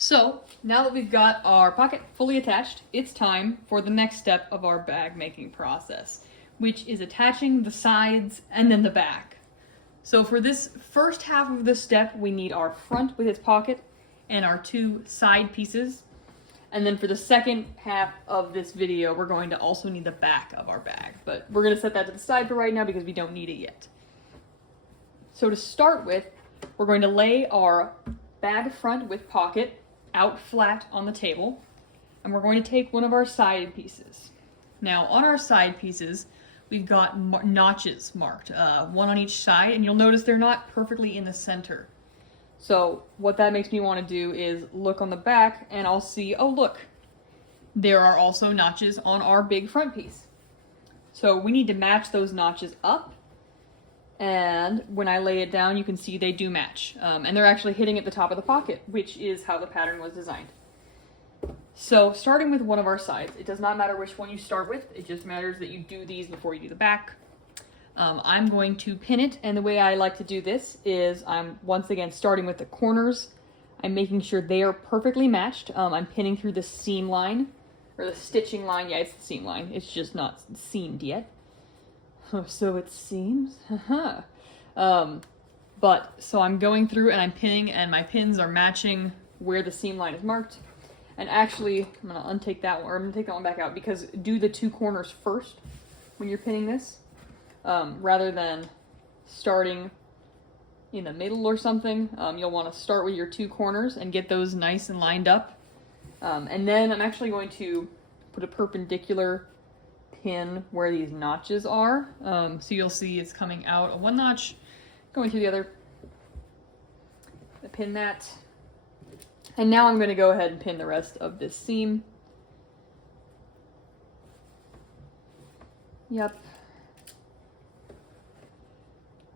So, now that we've got our pocket fully attached, it's time for the next step of our bag making process, which is attaching the sides and then the back. So for this first half of the step, we need our front with its pocket and our two side pieces. And then for the second half of this video, we're going to also need the back of our bag. But we're going to set that to the side for right now because we don't need it yet. So to start with, we're going to lay our bag front with pocket out flat on the table, and we're going to take one of our side pieces. Now on our side pieces, we've got notches marked, one on each side, and you'll notice they're not perfectly in the center. So what that makes me want to do is look on the back and I'll see, oh look, there are also notches on our big front piece. So we need to match those notches up, and when I lay it down, you can see they do match. And they're actually hitting at the top of the pocket, which is how the pattern was designed. So starting with one of our sides, it does not matter which one you start with, it just matters that you do these before you do the back. I'm going to pin it, and the way I like to do this is I'm once again starting with the corners. I'm making sure they are perfectly matched. I'm pinning through the seam line, or the stitching line. Yeah, it's the seam line. It's just not seamed yet. So it seems. So I'm going through and I'm pinning, and my pins are matching where the seam line is marked. And actually, I'm gonna untake that one, or I'm gonna take that one back out, because do the two corners first when you're pinning this, rather than starting in the middle or something. You'll want to start with your two corners and get those nice and lined up. And then I'm actually going to put a perpendicular pin where these notches are. So you'll see it's coming out one notch, going through the other. I pin that. And now I'm going to go ahead and pin the rest of this seam. Yep.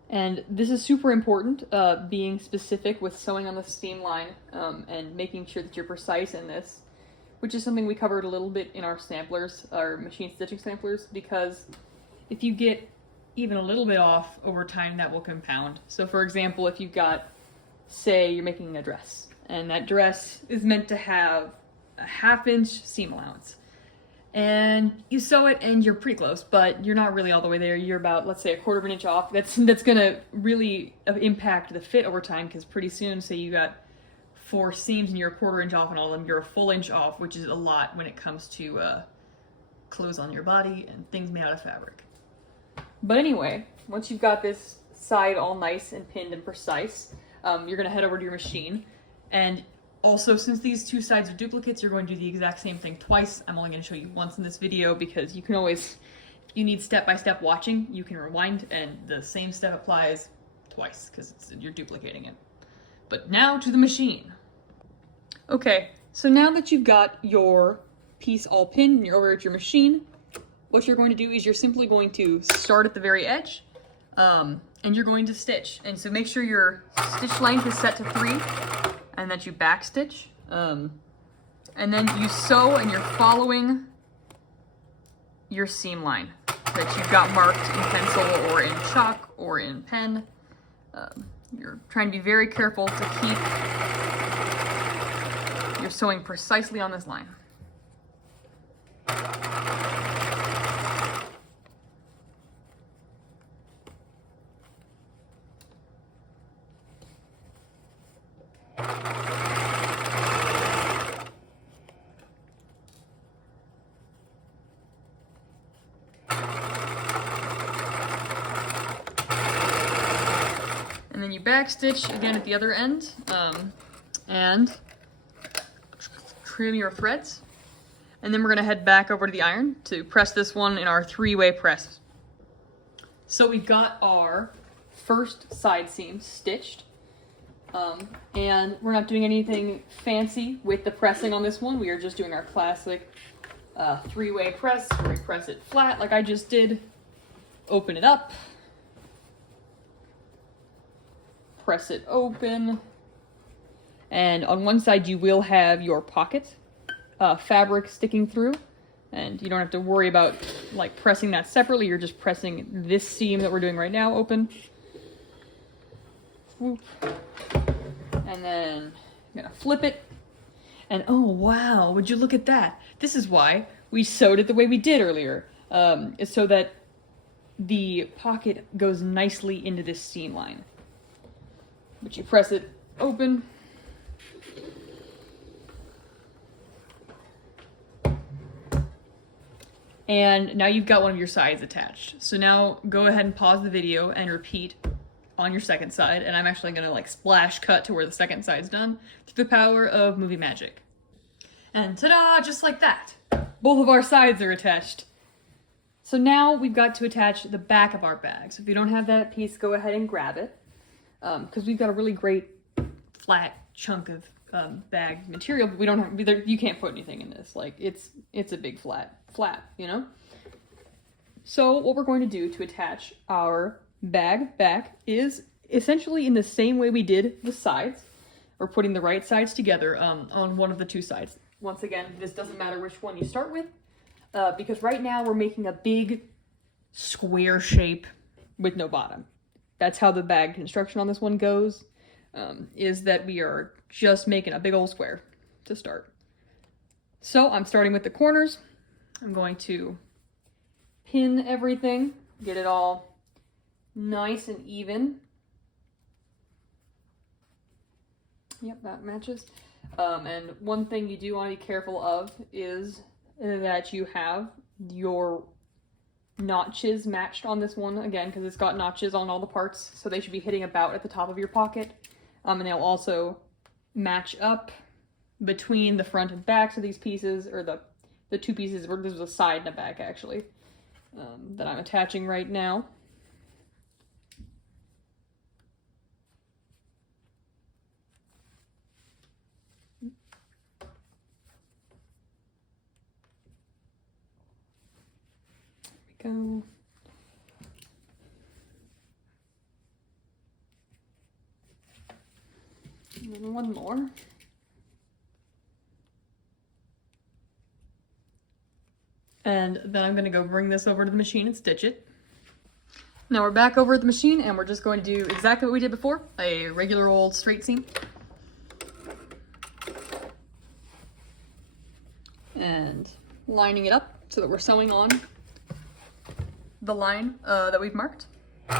And this is super important, being specific with sewing on the seam line, and making sure that you're precise in this, which is something we covered a little bit in our samplers, our machine stitching samplers, because if you get even a little bit off over time, that will compound. So for example, if you've got, say you're making a dress, and that dress is meant to have a 1/2 inch seam allowance, and you sew it and you're pretty close, but you're not really all the way there. You're about, let's say, 1/4 inch off. That's gonna really impact the fit over time, because pretty soon, say you got 4 seams and you're 1/4 inch off on all of them, you're a full inch off, which is a lot when it comes to clothes on your body and things made out of fabric. But anyway, once you've got this side all nice and pinned and precise, you're gonna head over to your machine. And also, since these two sides are duplicates, you're going to do the exact same thing twice. I'm only going to show you once in this video, because you can always, if you need step-by-step watching, you can rewind, and the same step applies twice, because you're duplicating it. But now to the machine. Okay, so now that you've got your piece all pinned and you're over at your machine, what you're going to do is you're simply going to start at the very edge, and you're going to stitch. And so make sure your stitch length is set to 3, and that you back stitch, and then you sew, and you're following your seam line that you've got marked in pencil or in chalk or in pen. You're trying to be very careful to keep your sewing precisely on this line. And then you back stitch again at the other end, and trim your threads. And then we're gonna head back over to the iron to press this one in our 3-way press. So we've got our first side seam stitched, and we're not doing anything fancy with the pressing on this one. We are just doing our classic 3-way press, where we press it flat like I just did, open it up, press it open, and on one side you will have your pocket fabric sticking through, and you don't have to worry about like pressing that separately. You're just pressing this seam that we're doing right now open. Whoop. And then I'm gonna flip it, And oh wow, would you look at that? This is why we sewed it the way we did earlier. Is so that the pocket goes nicely into this seam line. But you press it open. And now you've got one of your sides attached. So now go ahead and pause the video and repeat on your second side. And I'm actually gonna like splash cut to where the second side's done through the power of movie magic. And ta-da, just like that. Both of our sides are attached. So now we've got to attach the back of our bag. So if you don't have that piece, go ahead and grab it. Because we've got a really great flat chunk of bag material, but we don't have, you can't put anything in this. Like it's a big flat, you know? So what we're going to do to attach our bag back is essentially in the same way we did the sides. We're putting the right sides together on one of the two sides. Once again, this doesn't matter which one you start with, because right now we're making a big square shape with no bottom. That's how the bag construction on this one goes, is that we are just making a big old square to start. So I'm starting with the corners. I'm going to pin everything, get it all nice and even. Yep, that matches. And one thing you do want to be careful of is that you have your notches matched on this one, again, because it's got notches on all the parts, so they should be hitting about at the top of your pocket. And they'll also match up between the front and backs of these pieces, or the two pieces, or there's a side and a back actually, that I'm attaching right now. There we go. And then one more. And then I'm gonna go bring this over to the machine and stitch it. Now we're back over at the machine and we're just going to do exactly what we did before, a regular old straight seam. And lining it up so that we're sewing on the line that we've marked. Be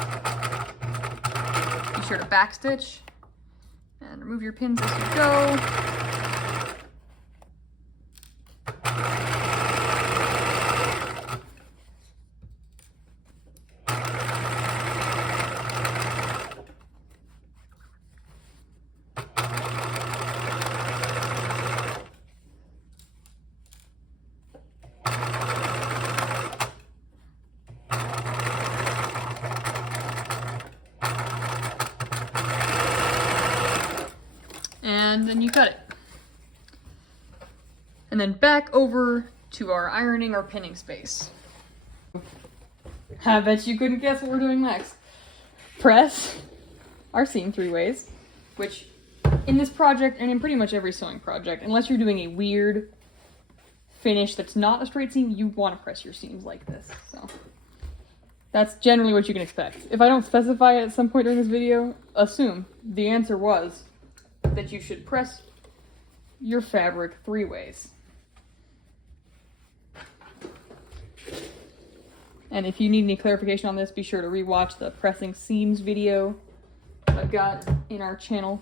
sure to backstitch and remove your pins as you go. And then you cut it. And then back over to our ironing or pinning space. I bet you couldn't guess what we're doing next. Press our seam 3 ways, which in this project, and in pretty much every sewing project, unless you're doing a weird finish that's not a straight seam, you want to press your seams like this. So that's generally what you can expect. If I don't specify it at some point during this video, assume the answer was that you should press your fabric 3 ways. And if you need any clarification on this, be sure to rewatch the pressing seams video I've got in our channel.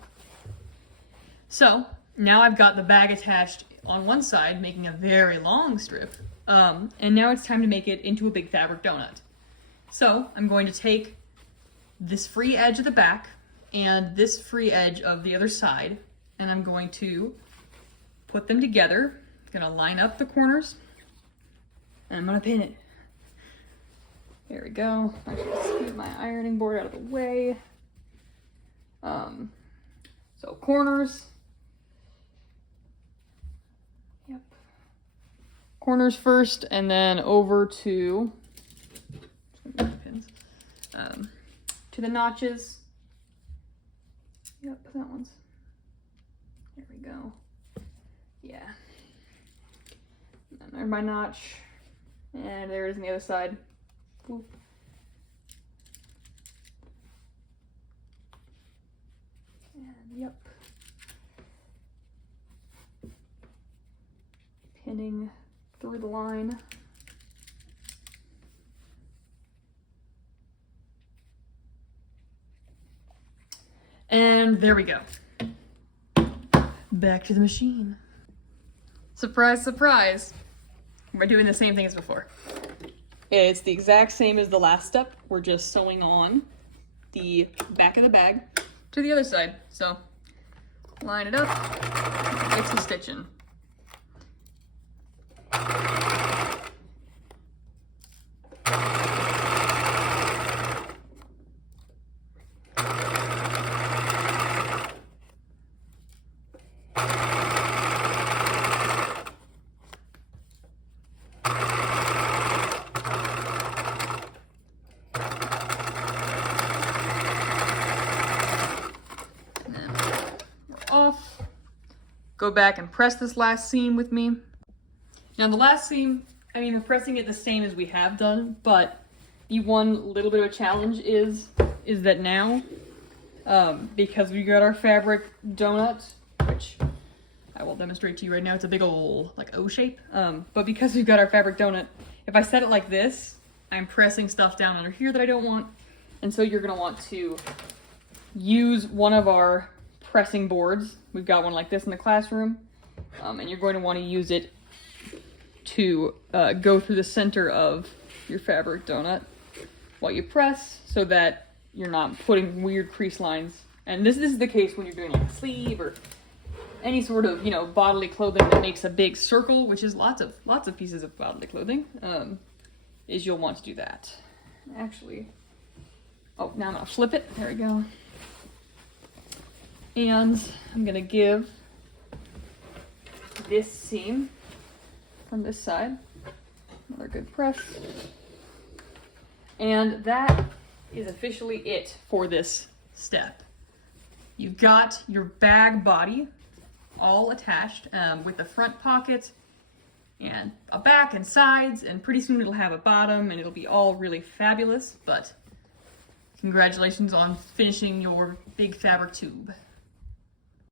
So now I've got the bag attached on one side, making a very long strip. And now it's time to make it into a big fabric donut. So I'm going to take this free edge of the back and this free edge of the other side, and I'm going to put them together. I'm gonna line up the corners, and I'm gonna pin it. There we go. I should scoot my ironing board out of the way. So corners. Yep. Corners first, and then over to pins. To the notches. Yep, that one's. There we go. Yeah. And then there's my notch. And there it is on the other side. Whoop. And yep. pinning through the line. And there we go. Back to the machine. Surprise, surprise. We're doing the same thing as before. It's the exact same as the last step. We're just sewing on the back of the bag to the other side. So line it up, mix the stitching. Off. Go back and press this last seam with me. Now the last seam, I mean, we're pressing it the same as we have done, but the one little bit of a challenge is that now, because we got our fabric donut, which I will demonstrate to you right now, it's a big old like O shape, but because we've got our fabric donut, if I set it like this, I'm pressing stuff down under here that I don't want, and so you're gonna want to use one of our pressing boards. We've got one like this in the classroom, and you're going to want to use it to go through the center of your fabric donut while you press, so that you're not putting weird crease lines. And this is the case when you're doing like a sleeve or any sort of, you know, bodily clothing that makes a big circle, which is lots of pieces of bodily clothing, is you'll want to do that. Actually, oh, now I'm gonna flip it. There we go. And I'm gonna give this seam from this side another good press. And that is officially it for this step. You've got your bag body all attached with the front pocket and a back and sides, and pretty soon it'll have a bottom and it'll be all really fabulous. But congratulations on finishing your big fabric tube.